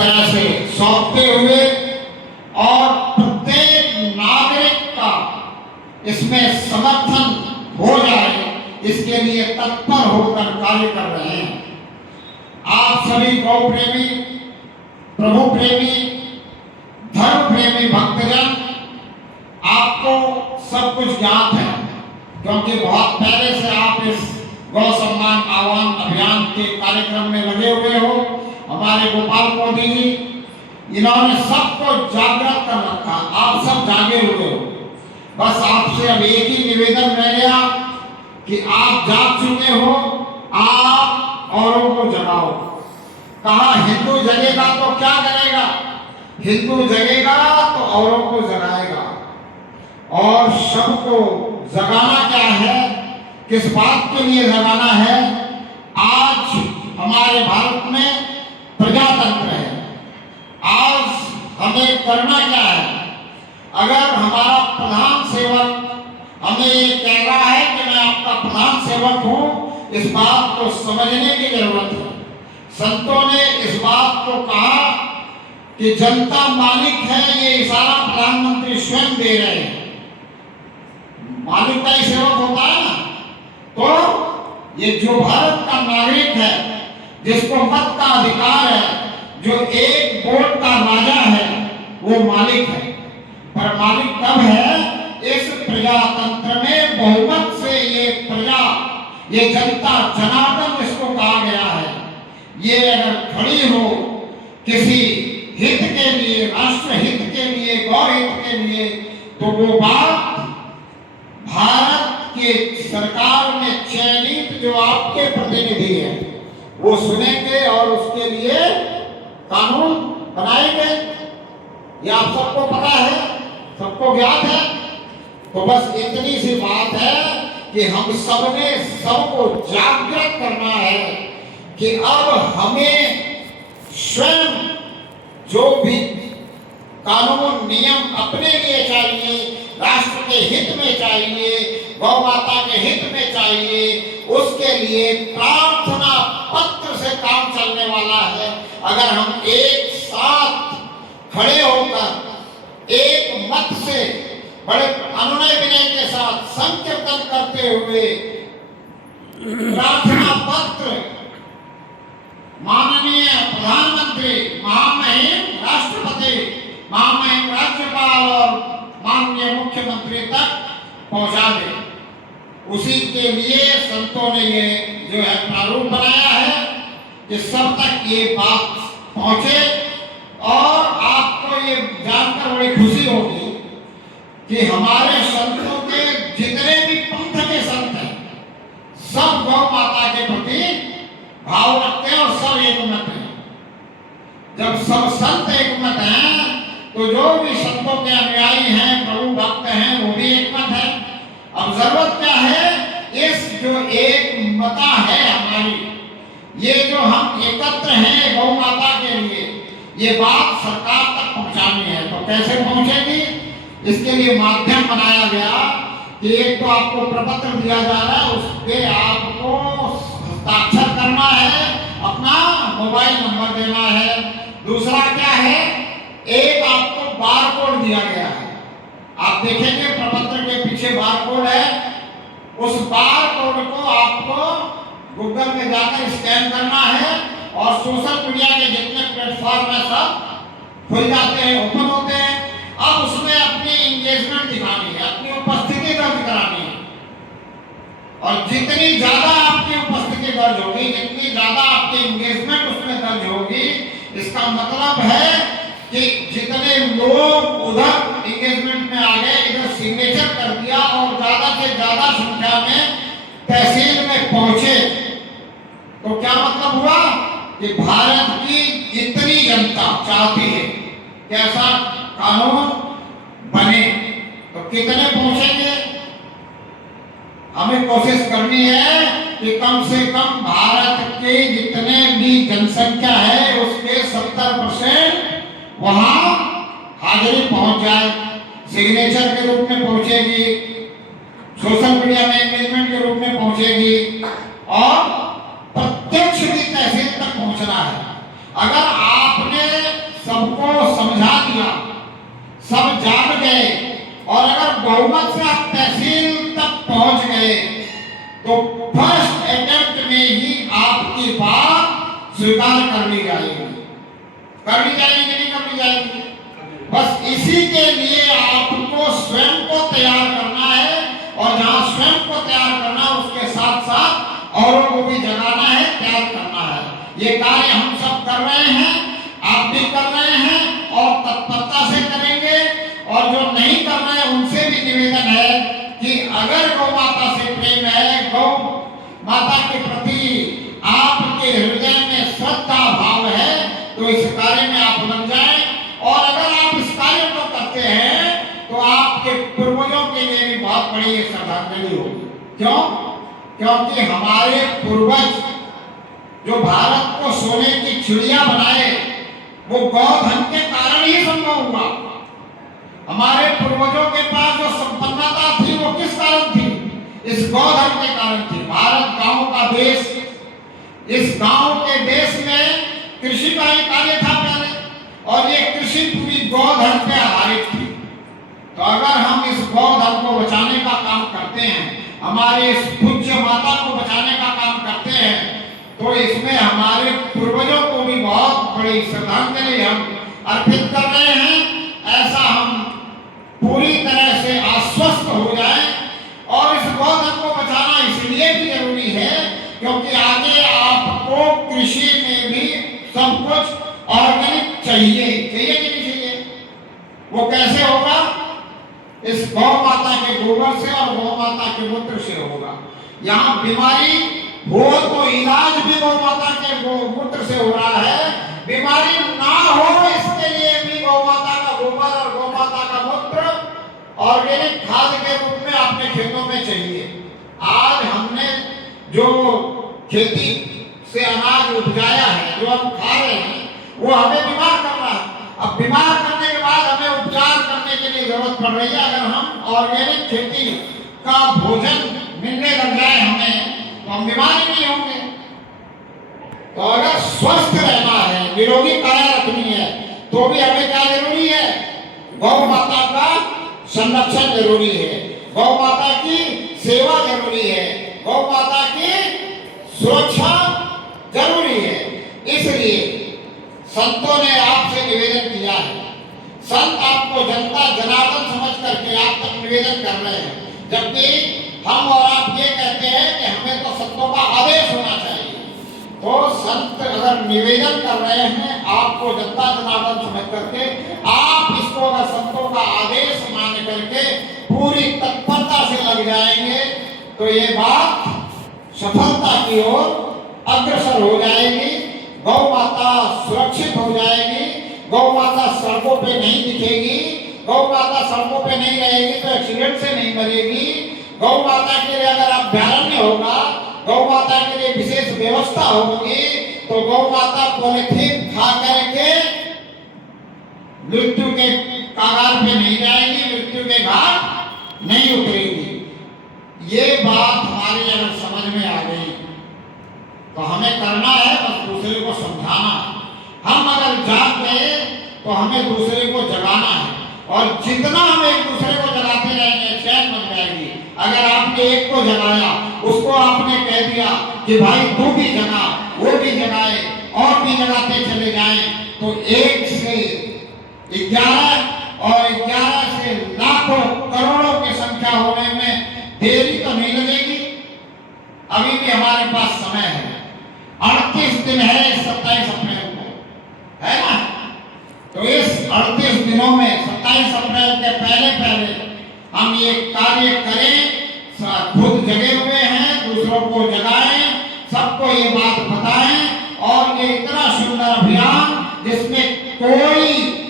तरह से सौंपते हुए और प्रत्येक नागरिक का इसमें समर्थन हो जाए, इसके लिए तत्पर होकर कार्य कर रहे हैं। आप सभी गौ प्रेमी, प्रभु प्रेमी, धर्म प्रेमी भक्तजन, आपको सब कुछ ज्ञात है, क्योंकि बहुत पहले से आप इस गौ सम्मान आह्वान अभियान के कार्यक्रम में लगे हुए हो। हमारे गोपाल मोदी जी, इन्होंने सबको जागृत कर रखा, आप सब जागे हुए हो। बस आपसे अब एक ही निवेदन रह गया कि आप जाग चुके हो, आप औरों को जगाओ। कहा हिंदू जगेगा तो क्या करेगा? हिंदू जगेगा तो औरों को जगाएगा। और सबको जगाना क्या है, किस बात के लिए जगाना है? आज हमारे भारत में प्रजातंत्र है। आज हमें करना क्या है? अगर हमारा प्रधान सेवक हमें ये कह रहा है कि मैं आपका प्रधान सेवक हूं, इस बात को समझने की जरूरत है। संतों ने इस बात को कहा कि जनता मालिक है, ये इशारा प्रधानमंत्री स्वयं दे रहे हैं। मालिक का ही सेवक होता है ना, तो ये जो भारत का नागरिक है, जिसको मत का अधिकार है, जो एक वोट का राजा है, वो मालिक है। पर मालिक कब है? इस प्रजातंत्र में बहुमत से ये प्रजा, ये जनता, जनार्दन इसको कहा गया है, ये अगर खड़ी हो किसी हित के लिए, राष्ट्र हित के लिए, गौ हित के लिए, तो वो बात भारत के सरकार में चयनित जो आपके प्रतिनिधि हैं वो सुनेंगे और उसके लिए कानून बनाएंगे। ये आप सबको पता है, सबको ज्ञात है। तो बस इतनी सी बात है कि हम सबने सबको जागृत करना है कि अब हमें स्वयं जो भी कानून नियम अपने लिए चाहिए, राष्ट्र के हित में चाहिए, गौ माता के हित में चाहिए, उसके लिए प्रार्थना पत्र से काम चलने वाला है। अगर हम एक साथ खड़े होकर एक मत से बड़े अनुनय विनय के साथ संकीर्तन करते हुए प्रार्थना पत्र माननीय प्रधानमंत्री, महामहिम राष्ट्रपति, महामहिम राज्यपाल और माननीय मुख्यमंत्री तक पहुंचा दे, उसी के लिए संतों ने ये जो है प्रारूप बनाया है कि सब तक ये बात पहुंचे। और आपको ये जानकर बड़ी खुशी होगी कि हमारे संतों के जितने भी पंथ के संत हैं, सब गौ माता के प्रति भाव रखते हैं और सब एक मत हैं। जब सब संत एक मत हैं, तो जो भी संतों के अनुयायी हैं, प्रभु भक्त हैं, वो भी एक मत है। अब जरूरत क्या है? इस जो एक मता है हमारी, ये जो हम एकत्र हैं गौ माता के लिए, ये बात सरकार तक पहुंचानी है। तो कैसे पहुंचेगी? इसके लिए माध्यम बनाया गया कि एक तो आपको प्रपत्र दिया जा रहा है, उस पे आपको हस्ताक्षर करना है, अपना मोबाइल नंबर देना है। दूसरा क्या है? एक आपको बारकोड दिया गया है। आप देखेंगे प्रपत्र के पीछे बारकोड है। उस बारकोड को आपको गूगल में जाकर स्कैन करना है और सोशल मीडिया के जितने प्लेटफॉर्म है सब खुल जाते हैं, ओपन होते हैं। अब उसमें अपनी एंगेजमेंट दिखानी है, अपनी उपस्थिति दर्ज करानी है। और जितनी ज्यादा आपकी उपस्थिति दर्ज होगी, जितनी ज्यादा आपकी एंगेजमेंट उसमें दर्ज होगी, इसका मतलब है कि जितने लोग उधर एंगेजमेंट में आ गए, इधर सिग्नेचर कर दिया और ज्यादा से ज्यादा संख्या में तहसील में पहुंचे, तो क्या मतलब हुआ कि भारत की इतनी जनता चाहती है कि ऐसा कानून बने। तो कितने पहुंचेंगे? हमें कोशिश करनी है कि कम से कम भारत के जितने भी जनसंख्या है उसके 70% वहां हाजिरी पहुंच जाए। सिग्नेचर के रूप में पहुंचेगी, सोशल मीडिया में एंगेजमेंट के रूप में पहुंचेगी और प्रत्यक्ष भी तहसील तक पहुंचना है। अगर आपने कर ली जाएगी कि नहीं कर ली जाएगी? बस इसी के लिए आपको स्वयं को तैयार करना है, और जहां स्वयं को तैयार करना उसके साथ साथ औरों को भी जगाना है, तैयार करना है। ये कार्य हम सब कर रहे हैं, आप भी कर रहे हैं और तत्परता से करेंगे। और जो नहीं कर रहे हैं उनसे भी निवेदन है कि अगर गौ माता से प्रेम है, गौ माता के प्रति आपके हृदय में श्रद्धा भाव है, तो इस कार्य में आप लग जाएं। और अगर आप इस कार्य को करते हैं तो आपके पूर्वजों के लिए भी बहुत बड़ी श्रद्धांजलि होगी। क्यों? क्योंकि हमारे पूर्वज जो भारत को सोने की चिड़िया बनाए, वो गौधन के कारण ही संभव हुआ। हमारे पूर्वजों के पास जो संपन्नता थी वो किस कारण थी? इस गौधन के कारण थी। भारत गांव का देश, इस गांव के देश में कृषि का ही कार्य था पहले, और ये कृषि पूरी गौधन पे आधारित थी। तो अगर हम इस गौधन को बचाने का काम करते हैं, हमारे इस पूज्य माता को बचाने का काम करते हैं, तो इसमें हमारे पूर्वजों को भी बहुत बड़ी श्रद्धांजलि हम अर्पित कर रहे हैं। ऐसा हम पूरी तरह से आश्वस्त हो जाएं। और इस गौधन को बचाना इसलिए भी जरूरी है क्योंकि आगे आपको कृषि में भी सब कुछ ऑर्गेनिक चाहिए, चाहिए कि नहीं चाहिए? वो कैसे होगा? इस गौ माता के गोबर से और गौ माता के मूत्र से होगा। यहाँ बीमारी हो तो इलाज भी गौ माता के मूत्र से हो रहा है, बीमारी ना हो इसके लिए भी गौ माता का गोबर और गौ माता का मूत्र ऑर्गेनिक खाद के रूप में अपने खेतों में चाहिए। आज हमने जो खेती से अनाज उपजाया है, जो हम खा रहे हैं, वो हमें बीमार कर रहा है। अब बीमार करने के बाद हमें उपचार करने के लिए जरूरत पड़ रही है। अगर हम ऑर्गेनिक खेती का भोजन मिलने लग जाए हमें, तो हम बीमार ही नहीं होंगे। तो अगर स्वस्थ रहना है, निरोगी काया रखनी है, तो भी हमें क्या जरूरी है? गौ माता का संरक्षण जरूरी है, गौ माता की सेवा जरूरी है, गौ माता की सुरक्षा जरूरी है। इसलिए संतों ने आपसे निवेदन किया है। संत आपको जनता जनार्दन समझ करके आप तक निवेदन कर रहे हैं, जबकि हम और आप ये कहते हैं कि हमें तो संतों का आदेश होना चाहिए। तो संत अगर निवेदन कर रहे हैं आपको जनता जनार्दन समझ करके, आप इसको अगर संतों का आदेश मान करके पूरी तत्परता से लग जाएंगे, तो ये बात सफलता की ओर अग्रसर हो जाएगी। गौ माता सुरक्षित हो जाएगी, गौ माता सड़कों पे नहीं दिखेगी, गौ माता सड़कों पे नहीं रहेगी तो एक्सीडेंट से नहीं मरेगी। गौ माता के लिए अगर अभ्यारण्य होगा, गौ माता के लिए विशेष व्यवस्था होगी, तो गौ माता पॉलिथीन खा करके मृत्यु के कागार पे नहीं जाएगी, मृत्यु के घाट नहीं उतरेगी। ये बात हमारी अगर समझ में आ गई तो हमें करना है बस दूसरे को समझाना है। हम अगर जाग गए तो हमें दूसरे को जगाना है, और जितना हम एक दूसरे को जगाते रहेंगे चैन बन जाएगी। अगर आपने एक को जगाया, उसको आपने कह दिया कि भाई तू भी जगा, वो भी जगाए, और भी जगाते चले जाएं, तो 1 से 11 और 11 से लाखों करोड़ों की संख्या होने में देरी तो नहीं लगेगी। अभी भी हमारे पास समय है, 38 दिन है 27 अप्रैल को, है ना? तो इस 38 दिनों में 27 अप्रैल के पहले हम ये कार्य करें। खुद जगे हुए हैं, दूसरों को जगाएं, सबको ये बात बताएं। और ये इतना सुंदर अभियान जिसमें कोई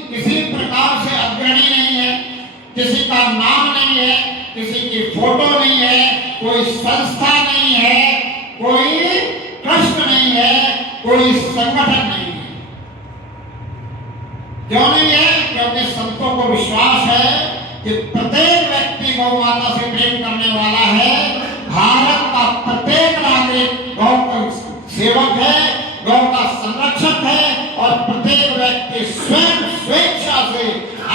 किसी प्रकार से अग्रणी नहीं है, किसी का नाम नहीं है, किसी की फोटो नहीं है, कोई संस्था नहीं है, कोई ट्रस्ट नहीं है, कोई संगठन नहीं है। क्यों नहीं है? क्योंकि संतों को विश्वास है कि प्रत्येक व्यक्ति गौ माता से प्रेम करने वाला है। भारत का प्रत्येक नागरिक गौ का सेवक है, गौ का संरक्षक है, और प्रत्येक व्यक्ति स्वयं स्वेच्छा से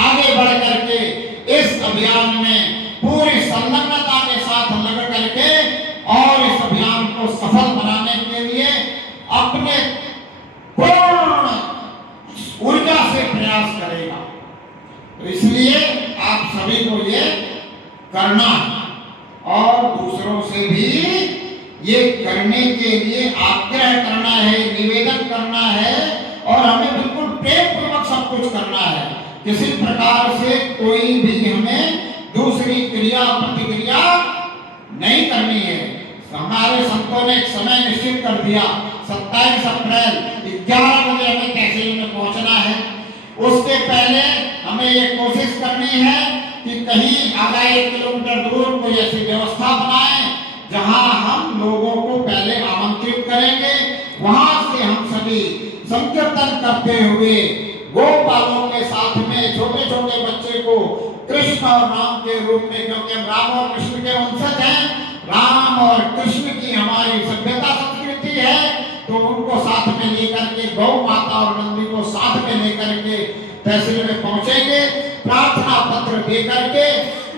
आगे बढ़ करके इस अभियान में पूरी संलग्नता के साथ लग करके और इस अभियान को सफल बनाने के लिए अपने पूर्ण प्रयास करेगा। तो इसलिए आप सभी को ये करना है और दूसरों से भी ये करने के लिए आग्रह करना है, निवेदन करना है और हमें बिल्कुल प्रेम पूर्वक सब कुछ करना है। किसी प्रकार से कोई भी हमें दूसरी क्रिया प्रतिक्रिया नहीं करनी है। हमारे संतों ने एक समय निश्चित कर दिया, 27 अप्रैल 11 बजे हमें तहसील में पहुंचना है। उसके पहले हमें ये कोशिश करनी है कि कहीं आधा 1 किलोमीटर दूर कोई ऐसी व्यवस्था बनाएं जहां हम लोगों को पहले आमंत्रित करेंगे। वहां से हम सभी संकीर्तन करते हुए गोपालों के साथ में छोटे छोटे बच्चे को कृष्ण और राम के रूप में, क्योंकि हम राम और कृष्ण के वंशज हैं, राम और कृष्ण की हमारी सभ्यता संस्कृति है, तो उनको साथ में लेकर के गौ माता और नंदी को साथ में लेकर के तहसील में पहुंचेंगे। प्रार्थना पत्र दे करके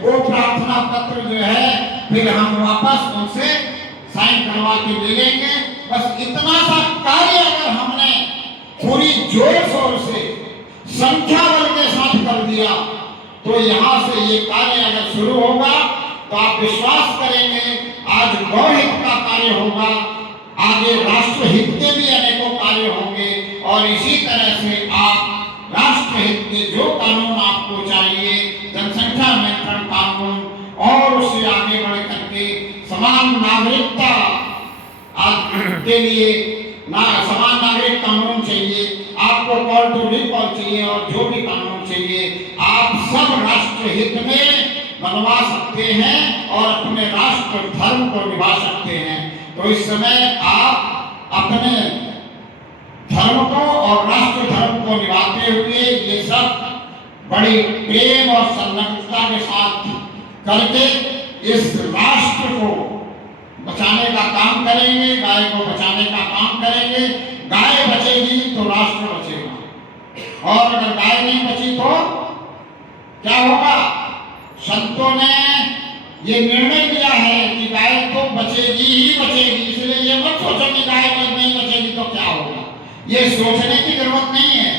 वो प्रार्थना पत्र जो है फिर हम वापस उनसे साइन करवा के ले लेंगे। बस इतना सा कार्य अगर हमने पूरी जोर शोर से संख्या बल के साथ कर दिया तो यहाँ से ये कार्य अगर शुरू होगा तो आप विश्वास करेंगे आज गौ हित का कार्य होगा, आगे राष्ट्र हित के भी अनेकों कार्य होंगे और इसी तरह से आप राष्ट्र हित के जो कानून आपको चाहिए, जनसंख्या नियंत्रण कानून और उससे आगे बढ़ करके समान नागरिकता के लिए समान नागरिक कानून चाहिए, आपको कॉल टू रिकॉल चाहिए और जो भी कानून चाहिए आप सब राष्ट्र हित में बनवा सकते हैं और अपने राष्ट्र धर्म को निभा सकते हैं। तो इस समय आप अपने धर्म को और राष्ट्र धर्म को निभाते हुए ये सब बड़ी प्रेम और संलग्नता के साथ करके इस राष्ट्र को बचाने का काम करेंगे, गाय को बचाने का काम करेंगे। गाय बचेगी तो राष्ट्र बचेगा और अगर गाय नहीं बची तो क्या होगा? संतों ने ये निर्णय लिया है कि गाय तो बचेगी ही बचेगी, इसलिए ये मत सोचो कि गाय नहीं बचेगी तो क्या होगा, ये सोचने की जरूरत नहीं है।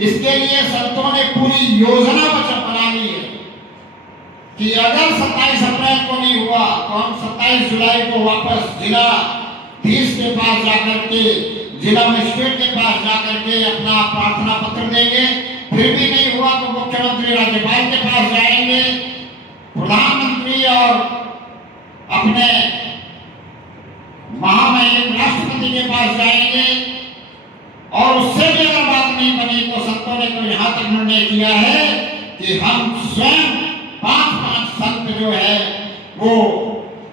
इसके लिए संतों ने पूरी योजना बना ली है कि अगर 27 अप्रैल को नहीं हुआ तो हम 27 जुलाई को वापस जिला धीश के पास जाकर के, जिला मजिस्ट्रेट के पास जाकर के अपना प्रार्थना पत्र देंगे। फिर भी नहीं हुआ तो मुख्यमंत्री राज्यपाल के पास जाएंगे, प्रधानमंत्री और अपने महामहिम राष्ट्रपति के पास जाएंगे और उससे भी अगर बात नहीं बनी तो संतों ने तो यहाँ तक निर्णय किया है कि हम स्वयं 5-5 संत जो है वो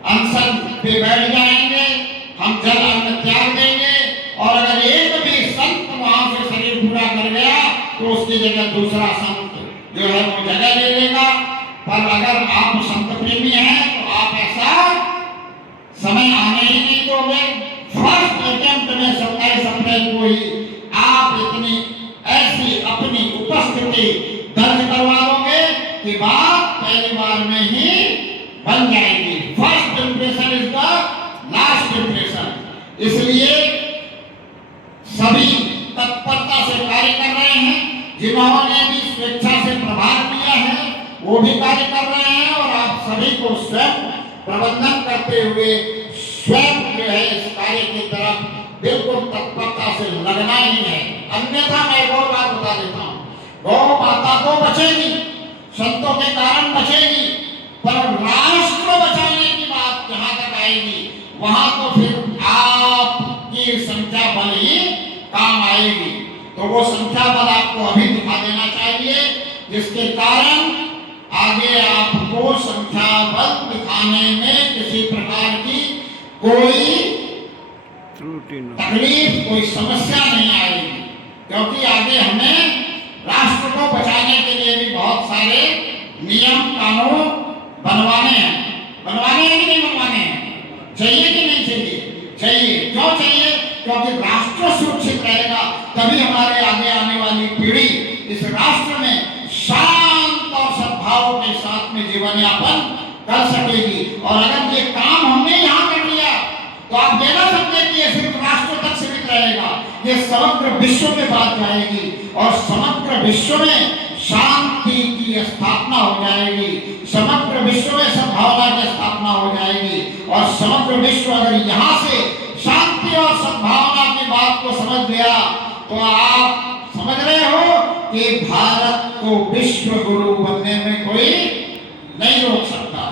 अनशन पे बैठ जाएंगे, हम जल अन्न त्याग देंगे और अगर एक भी संत वहां से शरीर पूरा कर गया तो उसकी जगह दूसरा संत जो है वो जगह ले लेगा। पर अगर आप संत प्रेमी हैं तो आप ऐसा समय आने ही नहीं दोगे। फर्स्ट अटेम्प्ट में 27 अप्रैल को ही आप इतनी ऐसी अपनी उपस्थिति दर्ज करवा लोगे कि बात पहली बार में ही बन जाएगी। First impression is the last impression. इसलिए सभी तत्परता से कार्य कर रहे हैं, जिन्होंने भी स्वेच्छा से प्रभार लिया है वो भी कार्य कर रहे हैं और आप सभी को स्वयं प्रबंधन करते हुए स्वयं जो है इस कार्य की तरफ बिल्कुल तत्परता से लगना ही है। अन्यथा मैं एक और बात बता देता हूँ, गौ माता को बचेगी, संतों के कारण बचेगी, पर राष्ट्र बचाने की बात जहां तक आएगी वहां तो फिर आपकी संख्या बल ही काम आएगी। तो वो संख्या बल आपको अभी दिखा देना चाहिए जिसके कारण आगे आपको संख्या बल दिखाने में किसी प्रकार की कोई तकलीफ, कोई समस्या नहीं आएगी, क्योंकि आगे हमें राष्ट्र को बचाने के लिए भी बहुत सारे नियम कानून बनवाने हैं। बनवाने हैं कि नहीं बनवाने हैं? चाहिए कि नहीं चाहिए? चाहिए। क्यों चाहिए? क्योंकि राष्ट्र सुरक्षित रहेगा तभी हमारे आगे आने वाली पीढ़ी इस राष्ट्र में शांत और सद्भाव के साथ में जीवन यापन कर सकेगी। और अगर ये काम हमने यहाँ कर लिया तो आप ये ना समझे कि ये सिर्फ राष्ट्र तक सीमित रहेगा, ये समग्र विश्व में बात जाएगी और समग्र विश्व में शांति की स्थापना हो जाएगी, समग्र विश्व में सद्भावना की स्थापना हो जाएगी। और समग्र विश्व अगर यहाँ से शांति और सद्भावना की बात को समझ गया तो आप समझ रहे हो कि भारत को विश्व गुरु बनने में कोई नहीं रोक सकता।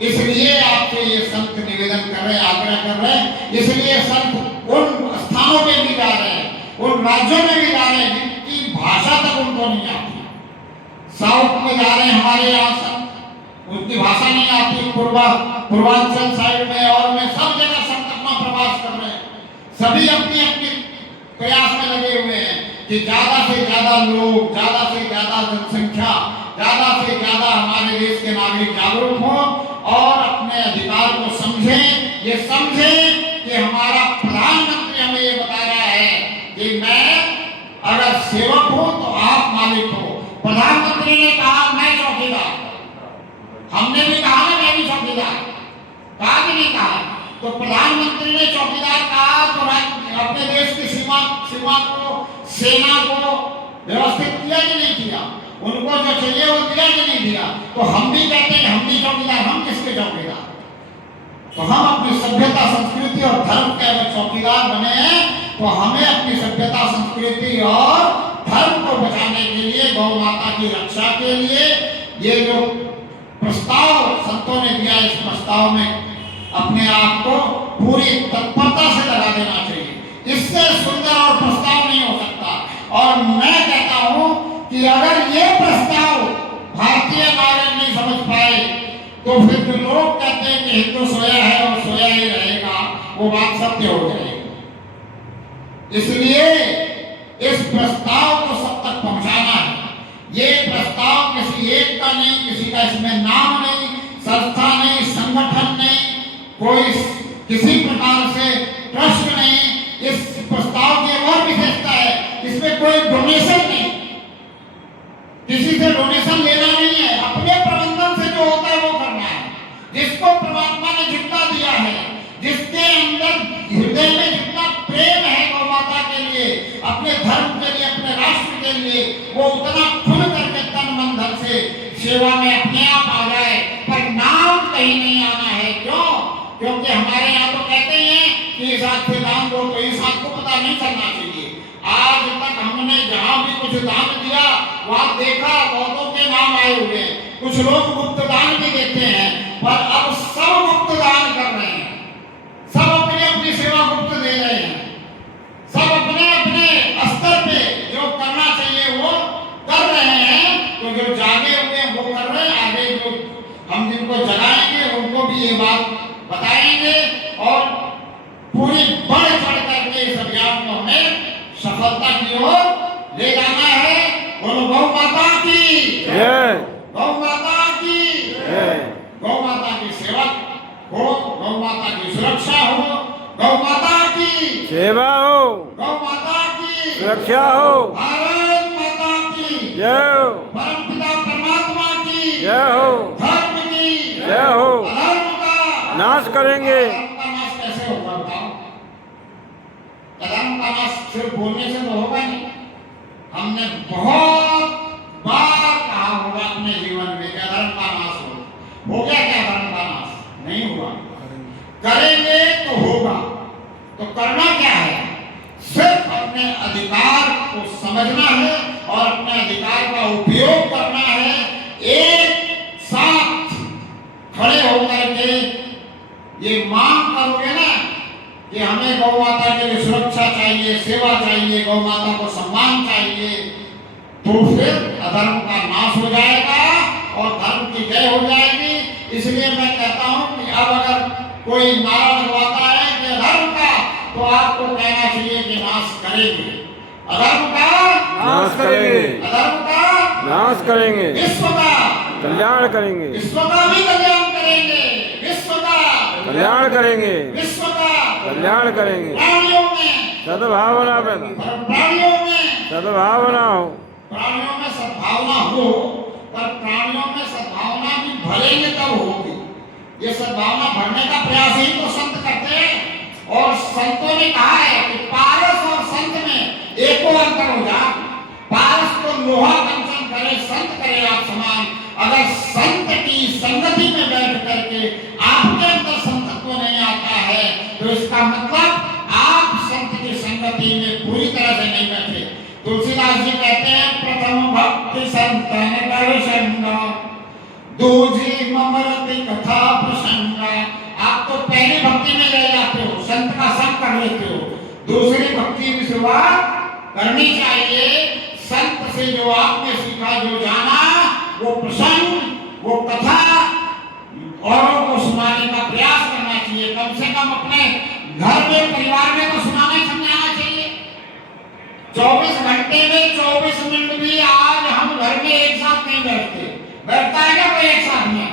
इसलिए आपसे ये संत निवेदन कर रहे, आग्रह कर रहे, इसलिए संत उन स्थानों में भी जा रहे हैं, उन राज्यों में भी जा रहे हैं जिनकी भाषा तक उनको नहीं आती। साउथ में जा रहे हैं हमारे यहाँ संत, उनकी भाषा नहीं आती, पूर्वांचल साइड में और में सब जगह संत अपना प्रवास कर रहे हैं। सभी अपनी अपनी प्रयास में लगे हुए हैं कि ज्यादा से ज्यादा लोग, ज्यादा से ज्यादा जनसंख्या, ज्यादा से ज्यादा हमारे देश के नागरिक जागरूक हो और अपने अधिकार को समझें। ये समझें कि हमारा प्रधानमंत्री हमें ये बता रहा है कि मैं अगर सेवक हूं तो आप मालिक हो। प्रधानमंत्री ने कहा मैं चौकीदार, हमने भी कहा ना मैं भी चौकीदार, कहा कि नहीं कहा? तो प्रधानमंत्री ने चौकीदार कहा तो अपने देश की सीमा को, सेना को व्यवस्थित किया कि नहीं किया? उनको जो चाहिए वो दिया कि नहीं दिया? तो हम भी कहते हैं हम भी चौकीदार, हम किसके चौकीदार? तो हम अपनी सभ्यता, संस्कृति और धर्म के अगर चौकीदार बने हैं तो हमें अपनी सभ्यता, संस्कृति और धर्म को बचाने के लिए, गौ माता की रक्षा के लिए ये जो प्रस्ताव संतों ने दिया, इस प्रस्ताव में अपने आप को पूरी तत्परता से लगा देना चाहिए। इससे सुंदर और प्रस्ताव नहीं हो सकता। और मैं कहता हूं कि अगर ये प्रस्ताव भारतीय नागरिक नहीं समझ पाए तो फिर जो लोग कहते हैं कि हिंदू सोया है और सोया ही रहेगा, वो बात सत्य हो जाएगी। इसलिए इस प्रस्ताव को सब तक पहुंचाना है। ये प्रस्ताव किसी एक का नहीं, किसी का इसमें नाम नहीं, संस्था नहीं, संगठन नहीं, कोई किसी प्रकार से ट्रस्ट नहीं। इस प्रस्ताव की और विशेषता है, इसमें कोई डोनेशन नहीं, किसी से डोनेशन लेना नहीं है, अपने प्रबंधन से जो होता है वो करना है। जिसको परमात्मा ने जितना दिया है, जिसके अंदर हृदय में जितना प्रेम है गौ माता के लिए, अपने धर्म के लिए, अपने राष्ट्र के लिए, वो उतना खुल करके तन मन धन से सेवा में अपने आप आ जाए। पर नाम कहीं नहीं आना है। क्यों? क्योंकि हमारे यहाँ तो कहते हैं कि इस हाथ से दान दो, तो इस हाथ को पता नहीं करना चाहिए। आज तक हमने जहाँ भी कुछ दान दिया वहाँ देखा बहुतों के नाम आए हुए हैं, कुछ लोग गुप्त दान भी देते हैं, पर अब सब गुप्त दान कर रहे हैं, सब अपनी अपनी सेवा गुप्त दे रहे हैं, सब अपने अपने स्तर पे जो करना चाहिए वो कर रहे हैं। तो जो जागे हुए हैं वो कर रहे हैं, आगे जो हम जिनको जगाएंगे उनको भी ये बात बताएंगे और पूरी बढ़ चढ़ करके इस अभियान को हमें सफलता की ओर ले जाना है। बोलो गौ माता की जय, गौ माता की जय। गौ माता की सेवा हो, गौ माता की सुरक्षा हो, गौ माता की सेवा हो, गौ माता की सुरक्षा हो, भारत माता की जय, परमपिता परमात्मा की जय हो, धर्म की जय हो। अधर्म का नाश करेंगे। धर्म का नाश कैसे होगा बताओ? धर्म का नाश सिर्फ बोलने से तो होगा नहीं। हमने बहुत बार कहा होगा अपने जीवन में कि धर्म का नाश हो गया। क्या धर्म का नाश नहीं हुआ? करेंगे तो होगा। तो करना क्या है? सिर्फ अपने अधिकार को समझना है और अपने अधिकार का उपयोग करना है। एक साथ खड़े होकर के ये मांग करोगे ना कि हमें गौ माता के लिए सुरक्षा चाहिए, सेवा चाहिए, गौ माता को सम्मान चाहिए, तो फिर अधर्म का नाश हो जाएगा और धर्म की जय हो जाएगी। इसलिए मैं कहता हूं कि अब अगर कोई नारा लगवाता है कि अधर्म का, तो आपको कहना चाहिए कि नाश करेंगे। अधर्म का नाश करेंगे, अधर्म का नाश करेंगे, विश्व का कल्याण करेंगे, विश्व का भी कल्याण करेंगे, विश्व का कल्याण करेंगे, विश्व का कल्याण करेंगे। प्राणियों में सद्भावना पैदा, प्राणियों में सद्भावना हो, प्राणियों में सद्भावना हो, पर प्राणियों में सद्भावना भी भरेंगे तब होगी। ये सद्भावना भरने का प्रयास ही तो संत करते हैं। और संतों ने कहा है कि पारस और संत में एको अंतर हो जा। पारस तो लोहा कंचन करे, संत करे आप समान। अगर संत की संगति में बैठ करके आपके अंदर संतत्व नहीं आता है तो इसका मतलब आप संत की संगति में पूरी तरह से नहीं बैठे। तुलसीदास जी कहते हैं प्रथम भक्ति संतन कर संगा, दूजी ममरति कथा प्रसंगा। आप तो पहली भक्ति में ले जाते हो, संत का संग कर लेते हो, दूसरी भक्ति की शुरुआत करनी चाहिए। संत से जो आपने सीखा, जो जाना, वो प्रसंग, वो कथा औरों को सुनाने का प्रयास करना चाहिए। कम से कम अपने घर में, परिवार में तो सुनाना समझाना चाहिए। 24 घंटे में 24 मिनट भी आज हम घर में एक साथ नहीं बैठते। बैठता है क्या कोई एक साथ में?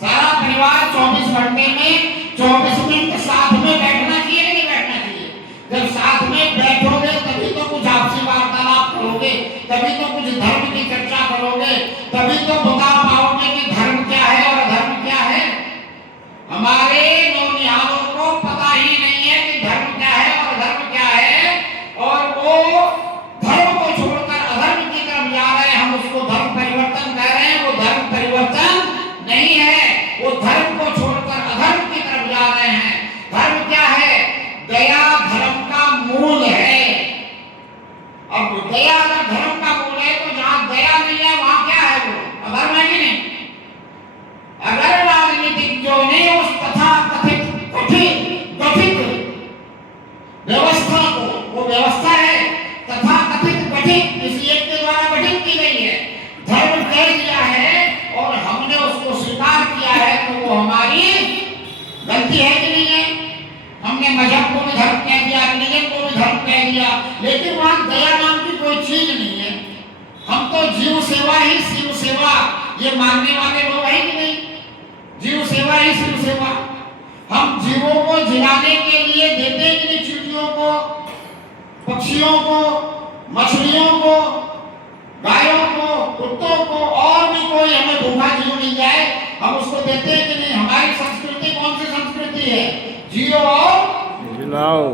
सारा परिवार 24 घंटे में 24 मिनट साथ में बैठना चाहिए कि नहीं बैठना चाहिए? जब साथ में बैठोगे तभी तो कुछ आपसी वार्तालाप करोगे, तभी तो कुछ धर्म की चर्चा करोगे, तभी तो बता पाओगे कि धर्म क्या है और अधर्म क्या है। हमारे नौनिहालों को पता ही नहीं है कि धर्म क्या है और अधर्म क्या है, और वो धर्म को छोड़कर अधर्म की तरफ जा रहे हैं। हम उसको धर्म परिवर्तन कह रहे हैं, वो धर्म परिवर्तन नहीं है, वो धर्म को छोड़कर अधर्म की तरफ जा रहे हैं। धर्म क्या है? दया धर्म का मूल है। अब दया अगर धर्म का मूल है तो जहां दया नहीं है वहां क्या है? वो अधर्म है कि नहीं? अगर राजनीतिज्ञों ने उस तथा कथित गठित व्यवस्था को, वो व्यवस्था है तथा कथित गठित, किसी एक के द्वारा गठित की गई है, धर्म कह दिया है और हमने उसको स्वीकार किया है, तो वो हमारी गलती है कि नहीं है? हमने मजहब को भी धर्म कह दिया, रिलीजन को भी धर्म कह दिया, लेकिन वहां दया नाम की कोई चीज नहीं है। हम तो जीव सेवा ही शिव सेवा ये मानने वाले लोग हैं कि नहीं? जीव सेवा ही शिव सेवा। हम जीवों को जिलाने के लिए देते हैं कि नहीं? चींटियों को, पक्षियों को, मछलियों को, गायों को, कुत्तों को, और भी कोई हमें भूखा जीव मिल जाए हम उसको देते हैं कि नहीं? हमारी संस्कृति कौन सी संस्कृति है? जियो और जिलाओ,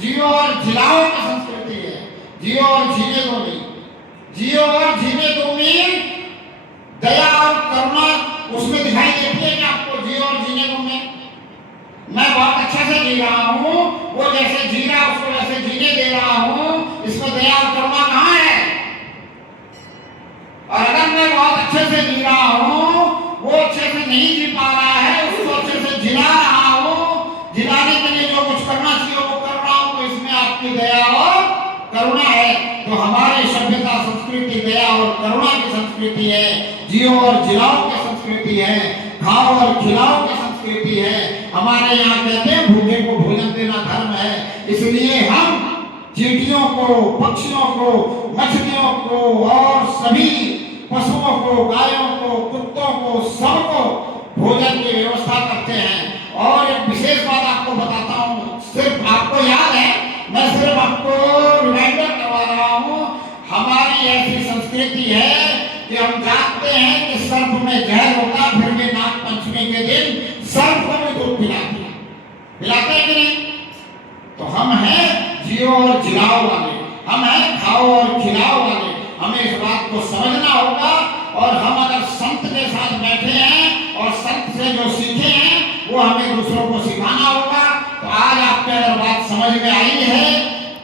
जियो और जिलाओ की संस्कृति है। जियो और जीने दो नहीं, जियो और जीने दो में दया और करुणा उसमें दिखाई देती है कि आपको? जियो और जीने दो में मैं बहुत अच्छे से जी रहा हूँ, वो जैसे जी रहा उसको वैसे जीने दे रहा हूँ, इसमें दया और करुणा कहाँ है? और अगर मैं बहुत अच्छे से जी रहा हूँ, वो अच्छे से नहीं जी पा रहा है, उसको अच्छे से जिला रहा हूँ, जिलाने के लिए जो कुछ करना चाहिए वो कर रहा हूँ, तो इसमें आपकी दया और करुणा है। तो हमारी सभ्यता संस्कृति दया और करुणा की संस्कृति है, जियो और जिलाओ की संस्कृति है, खाओ और खिलाओ की संस्कृति है। हमारे यहाँ कहते हैं भूखे को भोजन देना धर्म है। इसलिए हम चींटियों को, पक्षियों को, मछलियों को और सभी पशुओं को, गायों को, कुत्तों को, सबको भोजन की व्यवस्था करते हैं। और एक विशेष बात आपको बताता हूँ, सिर्फ आपको याद है, मैं सिर्फ आपको रिमाइंडर करवा रहा हूँ। हमारी ऐसी संस्कृति है कि हम जानते हैं कि सर्प में जहर होता, फिर भी नाग पंचमी के दिन सर्प को भी दूध पिलाते हैं, पिलाते हैं कि नहीं? तो हम हैं जियो और जिलाओ वाले, हम हैं खाओ और खिलाओ वाले। हमें इस बात को समझना होगा, और हम अगर संत के साथ बैठे हैं और संत से जो सीखे हैं वो हमें दूसरों को सिखाना होगा। तो आज आपके अगर बात समझ में आई है,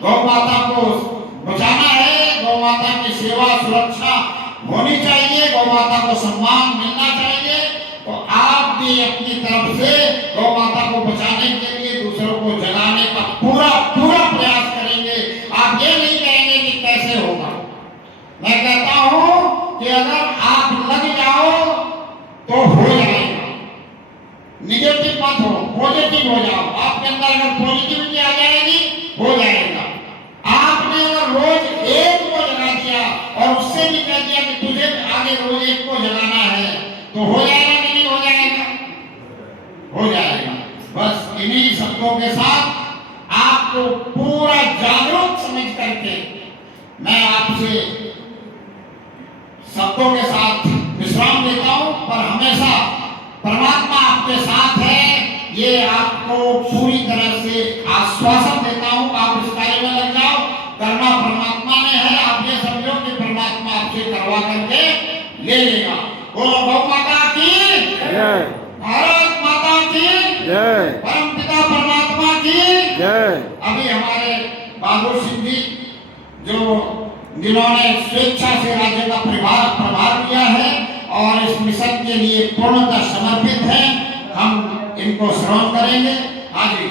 गौ माता को बचाना है, गौ माता की सेवा सुरक्षा होनी चाहिए, गौ माता को सम्मान मिलना चाहिए, तो आप भी अपनी तरफ से गौ माता को बचाने के लिए दूसरों को जगाने का पूरा प्रयास करेंगे। आप ये नहीं कहेंगे कि कैसे होगा। मैं कहता हूं कि अगर आप लग जाओ तो हो जाएगा। निगेटिव मत हो, पॉजिटिव हो जाओ। आपके अंदर अगर पॉजिटिविटी आ जाएगी, हो जाएगा। आपने अगर रोज एक को जगा दिया और उससे भी कह दिया कि तुझे आगे रोज एक को जगाना है, तो हो जाएगा कि नहीं हो जाएगा? हो जाएगा। बस इन्हीं शब्दों के साथ आपको पूरा जागरूक समझ करके मैं आपसे शब्दों के साथ विश्राम देता हूं, पर हमेशा परमात्मा आपके साथ है ये आपको पूरी तरह से आश्वासन देता हूं, आप इस कार्य में लग जाओ। करना परमात्मा ने है, आप ये समझो कि परमात्मा आपसे करवा करके ले लेगा। बोलो गौ माता की जय, भारत माता की जय, परम पिता परमात्मा की जय। अभी हमारे बहादुर सिंह जी जिन्होंने स्वेच्छा से राज्य का प्रभार किया है और इस मिशन के लिए पूर्णतः समर्पित है, हम इनको श्रवण करेंगे। हाँ जी।